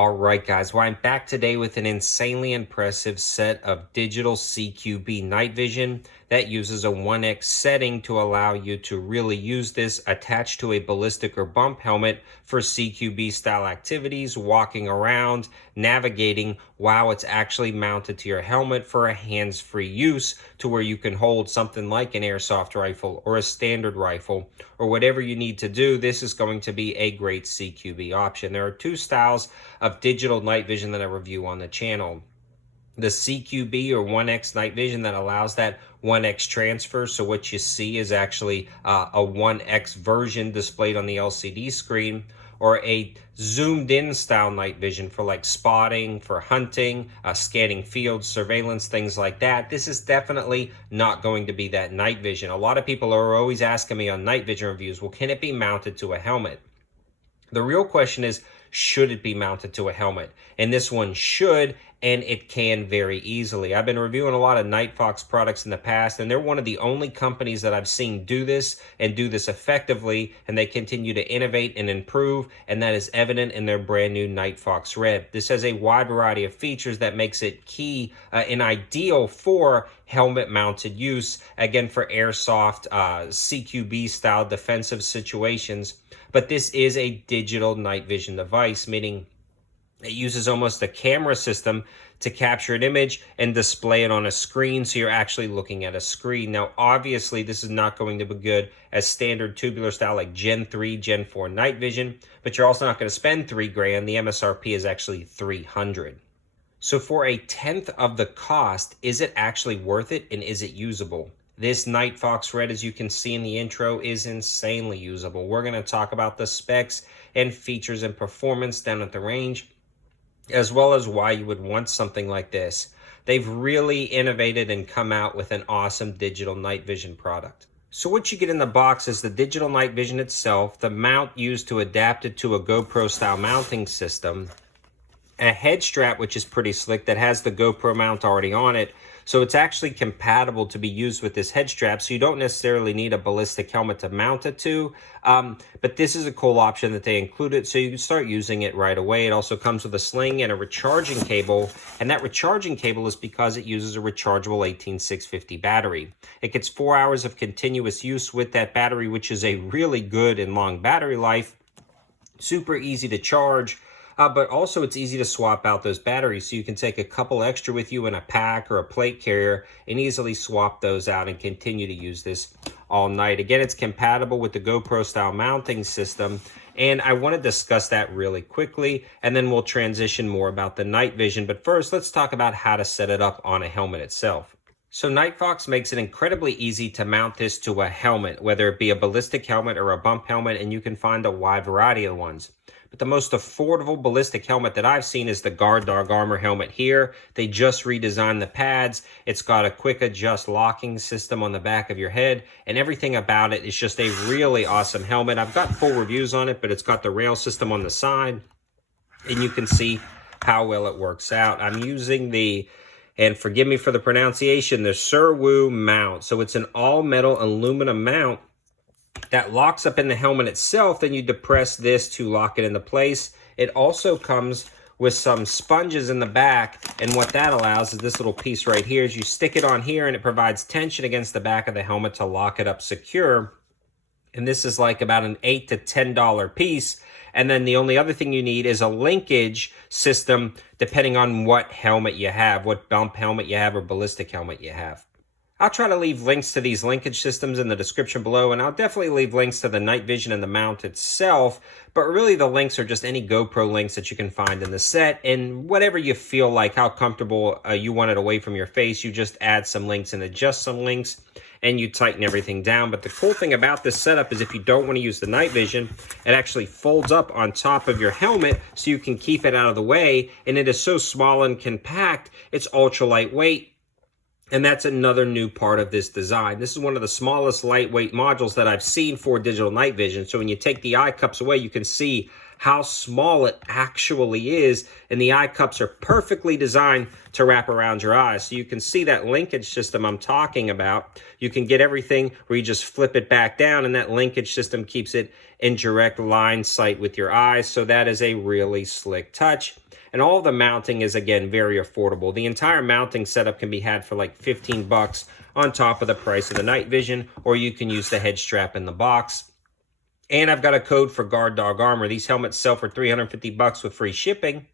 All right, guys. Well, I'm back today with an insanely impressive set of digital CQB night vision that uses a 1x setting to allow you to really use this attached to a ballistic or bump helmet for CQB style activities, walking around, navigating, while it's actually mounted to your helmet for a hands-free use to where you can hold something like an airsoft rifle or a standard rifle or whatever you need to do. This is going to be a great CQB option. There are two styles of digital night vision that I review on the channel. The CQB or 1x night vision that allows that 1x transfer. So what you see is actually a 1x version displayed on the LCD screen, or a zoomed in style night vision for like spotting, for hunting, scanning fields, surveillance, things like that. This is definitely not going to be that night vision. A lot of people are always asking me on night vision reviews, well, can it be mounted to a helmet? The real question is, should it be mounted to a helmet? And this one should, and it can very easily. I've been reviewing a lot of Nightfox products in the past, and they're one of the only companies that I've seen do this and do this effectively, and they continue to innovate and improve, and that is evident in their brand new Nightfox Red. This has a wide variety of features that makes it key and ideal for helmet-mounted use, again, for airsoft, CQB-style defensive situations. But this is a digital night vision device, meaning it uses almost a camera system to capture an image and display it on a screen, so you're actually looking at a screen. Now, obviously, this is not going to be good as standard tubular style like Gen 3, Gen 4 night vision, but you're also not going to spend $3,000. The MSRP is actually $300. So for a tenth of the cost, is it actually worth it, and is it usable? This Nightfox Red, as you can see in the intro, is insanely usable. We're going to talk about the specs and features and performance down at the range, as well as why you would want something like this. They've really innovated and come out with an awesome digital night vision product. So what you get in the box is the digital night vision itself, the mount used to adapt it to a GoPro style mounting system, a head strap, which is pretty slick, that has the GoPro mount already on it. So it's actually compatible to be used with this head strap, so you don't necessarily need a ballistic helmet to mount it to. But this is a cool option that they included, so you can start using it right away. It also comes with a sling and a recharging cable, and that recharging cable is because it uses a rechargeable 18650 battery. It gets 4 hours of continuous use with that battery, which is a really good and long battery life. Super easy to charge. But also it's easy to swap out those batteries, so you can take a couple extra with you in a pack or a plate carrier and easily swap those out and continue to use this all night. Again, it's compatible with the GoPro style mounting system, and I want to discuss that really quickly, and then we'll transition more about the night vision. But first, let's talk about how to set it up on a helmet itself. So Nightfox makes it incredibly easy to mount this to a helmet, whether it be a ballistic helmet or a bump helmet, and you can find a wide variety of ones. But the most affordable ballistic helmet that I've seen is the Guard Dog Armor helmet here. They just redesigned the pads. It's got a quick adjust locking system on the back of your head, and everything about it is just a really awesome helmet. I've got full reviews on it, but it's got the rail system on the side, and you can see how well it works out. I'm using the, and forgive me for the pronunciation, the Surwoo mount. So it's an all-metal aluminum mount that locks up in the helmet itself. Then you depress this to lock it into place. It also comes with some sponges in the back, and what that allows is this little piece right here is you stick it on here, and it provides tension against the back of the helmet to lock it up secure. And this is like about an $8 to $10 piece. And then the only other thing you need is a linkage system depending on what helmet you have, what bump helmet you have or ballistic helmet you have. I'll try to leave links to these linkage systems in the description below, and I'll definitely leave links to the night vision and the mount itself, but really the links are just any GoPro links that you can find in the set, and whatever you feel like, how comfortable you want it away from your face, you just add some links and adjust some links, and you tighten everything down. But the cool thing about this setup is if you don't want to use the night vision, it actually folds up on top of your helmet so you can keep it out of the way, and it is so small and compact, it's ultra lightweight. And that's another new part of this design. This is one of the smallest lightweight modules that I've seen for digital night vision. So when you take the eye cups away, you can see how small it actually is. And the eye cups are perfectly designed to wrap around your eyes. So you can see that linkage system I'm talking about. You can get everything where you just flip it back down, and that linkage system keeps it in direct line sight with your eyes. So that is a really slick touch. And all the mounting is, again, very affordable. The entire mounting setup can be had for like 15 bucks on top of the price of the night vision, or you can use the head strap in the box. And I've got a code for Guard Dog Armor. These helmets sell for 350 bucks with free shipping.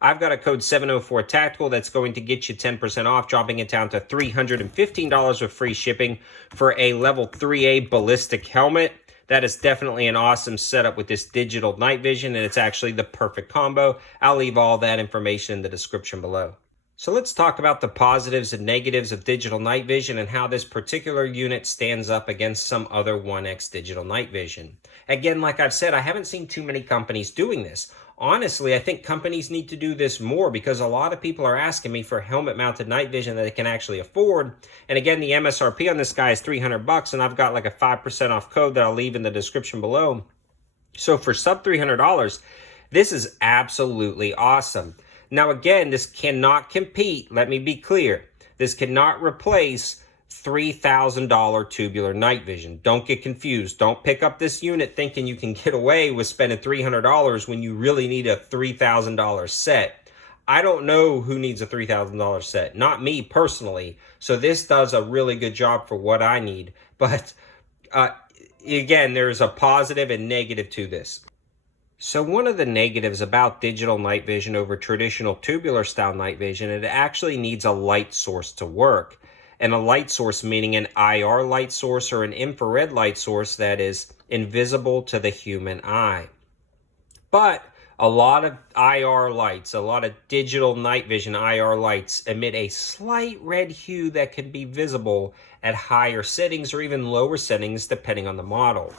I've got a code 704 Tactical that's going to get you 10% off, dropping it down to $315 with free shipping for a level 3A ballistic helmet. That is definitely an awesome setup with this digital night vision, and it's actually the perfect combo. I'll leave all that information in the description below. So let's talk about the positives and negatives of digital night vision and how this particular unit stands up against some other 1X digital night vision. Again, like I've said, I haven't seen too many companies doing this. Honestly, I think companies need to do this more because a lot of people are asking me for helmet-mounted night vision that they can actually afford. And again, the MSRP on this guy is 300 bucks, and I've got like a 5% off code that I'll leave in the description below. So for sub $300, this is absolutely awesome. Now again, this cannot compete, let me be clear. This cannot replace $3,000 tubular night vision. Don't get confused. Don't pick up this unit thinking you can get away with spending $300 when you really need a $3,000 set. I don't know who needs a $3,000 set. Not me personally. So this does a really good job for what I need. But again, there's a positive and negative to this. So one of the negatives about digital night vision over traditional tubular style night vision, it actually needs a light source to work. And a light source meaning an IR light source or an infrared light source that is invisible to the human eye. But a lot of IR lights, a lot of digital night vision IR lights emit a slight red hue that can be visible at higher settings or even lower settings depending on the model.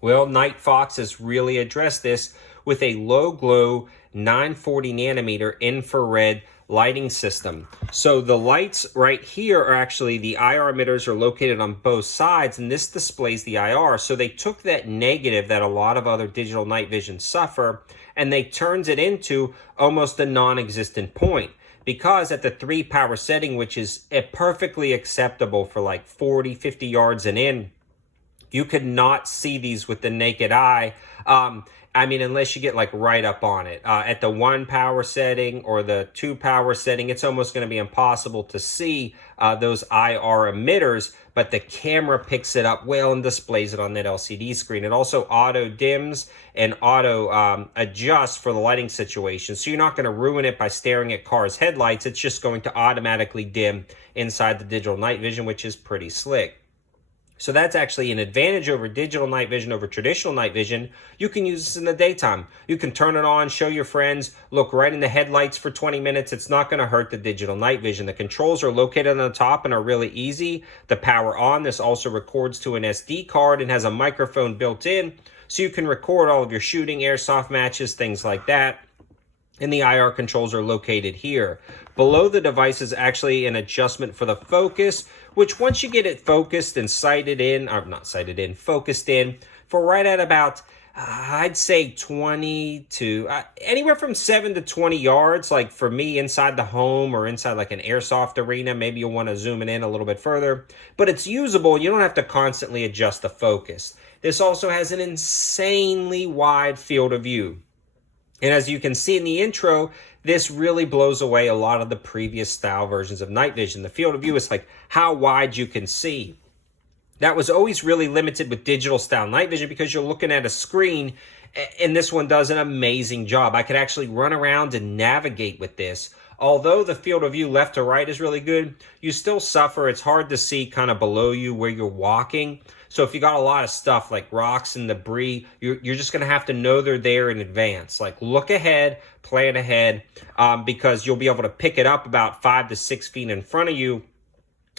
Well, Nightfox has really addressed this with a low glow 940 nanometer infrared lighting system. So the lights right here are actually, the IR emitters are located on both sides, and this displays the IR. So they took that negative that a lot of other digital night vision suffer, and they turned it into almost a non-existent point. Because at the 3 power setting, which is perfectly acceptable for like 40, 50 yards and in, you could not see these with the naked eye. I mean, unless you get like right up on it. At the 1 power setting or the 2 power setting, it's almost going to be impossible to see those IR emitters, but the camera picks it up well and displays it on that LCD screen. It also auto dims and auto adjusts for the lighting situation. So you're not going to ruin it by staring at cars' headlights. It's just going to automatically dim inside the digital night vision, which is pretty slick. So that's actually an advantage over digital night vision over traditional night vision. You can use this in the daytime. You can turn it on, show your friends, look right in the headlights for 20 minutes. It's not going to hurt the digital night vision. The controls are located on the top and are really easy. The power on, this also records to an SD card and has a microphone built in, so you can record all of your shooting, airsoft matches, things like that. And the IR controls are located here. Below the device is actually an adjustment for the focus, which once you get it focused and sighted in, or not sighted in, focused in, for right at about, I'd say 20 to, anywhere from 7 to 20 yards, like for me inside the home or inside like an airsoft arena, maybe you'll want to zoom it in a little bit further, but it's usable. You don't have to constantly adjust the focus. This also has an insanely wide field of view. And as you can see in the intro, this really blows away a lot of the previous style versions of night vision. The field of view is like how wide you can see. That was always really limited with digital style night vision because you're looking at a screen, and this one does an amazing job. I could actually run around and navigate with this. Although the field of view left to right is really good, you still suffer. It's hard to see kind of below you where you're walking. So if you got a lot of stuff like rocks and debris, you're just going to have to know they're there in advance. Like look ahead, plan ahead, because you'll be able to pick it up about 5 to 6 feet in front of you.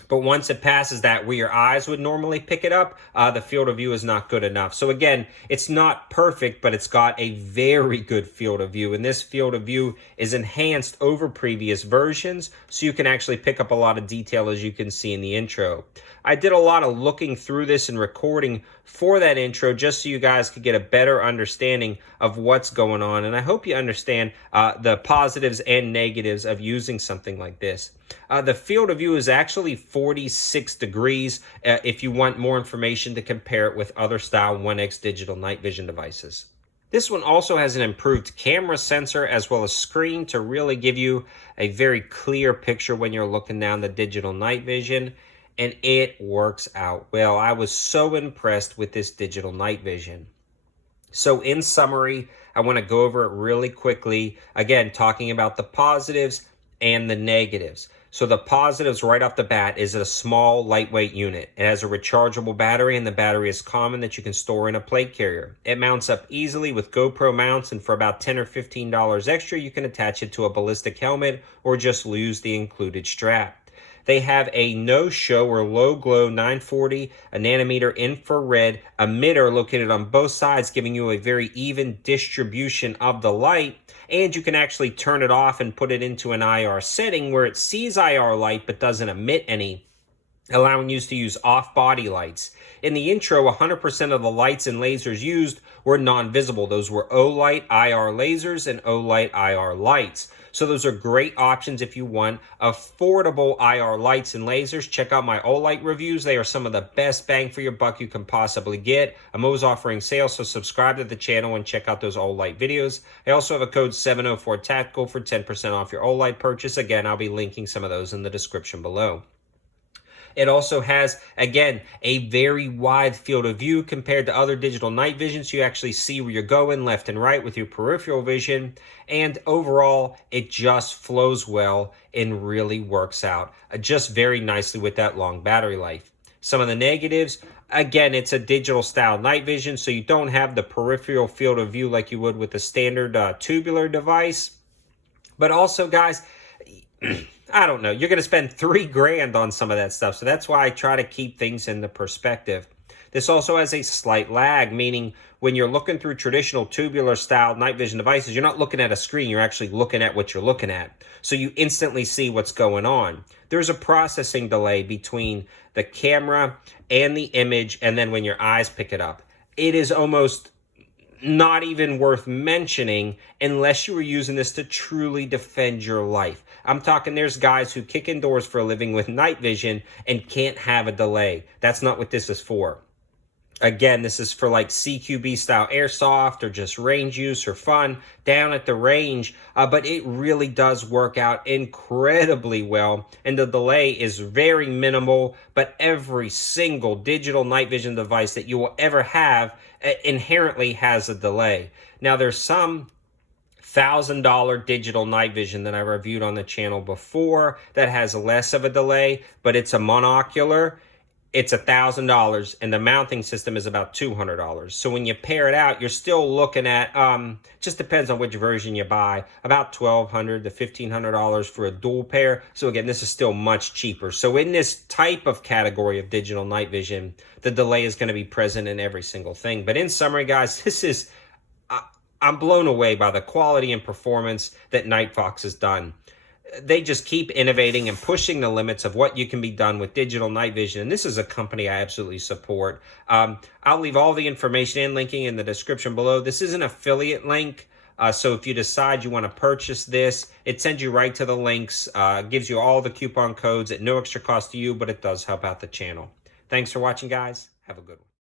But once it passes that where your eyes would normally pick it up, the field of view is not good enough. So again, it's not perfect, but it's got a very good field of view. And this field of view is enhanced over previous versions, so you can actually pick up a lot of detail, as you can see in the intro. I did a lot of looking through this and recording for that intro just so you guys could get a better understanding of what's going on. And I hope you understand the positives and negatives of using something like this. The field of view is actually 46 degrees if you want more information to compare it with other style 1X digital night vision devices. This one also has an improved camera sensor as well as screen to really give you a very clear picture when you're looking down the digital night vision, and it works out well. I was so impressed with this digital night vision. So in summary, I want to go over it really quickly, again, talking about the positives and the negatives. So the positives right off the bat is a small, lightweight unit. It has a rechargeable battery, and the battery is common that you can store in a plate carrier. It mounts up easily with GoPro mounts, and for about $10 or $15 extra, you can attach it to a ballistic helmet or just use the included strap. They have a no-show or low-glow 940 nanometer infrared emitter located on both sides, giving you a very even distribution of the light. And you can actually turn it off and put it into an IR setting where it sees IR light but doesn't emit any, allowing you to use off-body lights. In the intro, 100% of the lights and lasers used were non-visible. Those were O-Light IR lasers and O-Light IR lights. So those are great options if you want affordable IR lights and lasers. Check out my O-Light reviews. They are some of the best bang for your buck you can possibly get. I'm always offering sales, so subscribe to the channel and check out those O-Light videos. I also have a code 704TACTICAL for 10% off your O-Light purchase. Again, I'll be linking some of those in the description below. It also has, again, a very wide field of view compared to other digital night vision, so you actually see where you're going left and right with your peripheral vision. And overall, it just flows well and really works out just very nicely with that long battery life. Some of the negatives, again, it's a digital style night vision, so you don't have the peripheral field of view like you would with a standard tubular device. But also, guys, I don't know, you're going to spend $3,000 on some of that stuff. So that's why I try to keep things in the perspective. This also has a slight lag, meaning when you're looking through traditional tubular style night vision devices, you're not looking at a screen, you're actually looking at what you're looking at. So you instantly see what's going on. There's a processing delay between the camera and the image, and then when your eyes pick it up. It is almost not even worth mentioning unless you were using this to truly defend your life. I'm talking there's guys who kick indoors for a living with night vision and can't have a delay. That's not what this is for. Again, this is for like CQB style airsoft or just range use or fun down at the range, but it really does work out incredibly well, and the delay is very minimal. But every single digital night vision device that you will ever have inherently has a delay. Now, there's some $1,000 digital night vision that I reviewed on the channel before that has less of a delay, but it's a monocular. It's $1,000, and the mounting system is about $200. So when you pair it out, you're still looking at, just depends on which version you buy, about $1,200 to $1,500 for a dual pair. So again, this is still much cheaper. So in this type of category of digital night vision, the delay is going to be present in every single thing. But in summary, guys, this is, I'm blown away by the quality and performance that Nightfox has done. They just keep innovating and pushing the limits of what you can be done with digital night vision. And this is a company I absolutely support. I'll leave all the information and linking in the description below. This is an affiliate link. So if you decide you want to purchase this, it sends you right to the links, gives you all the coupon codes at no extra cost to you, but it does help out the channel. Thanks for watching, guys. Have a good one.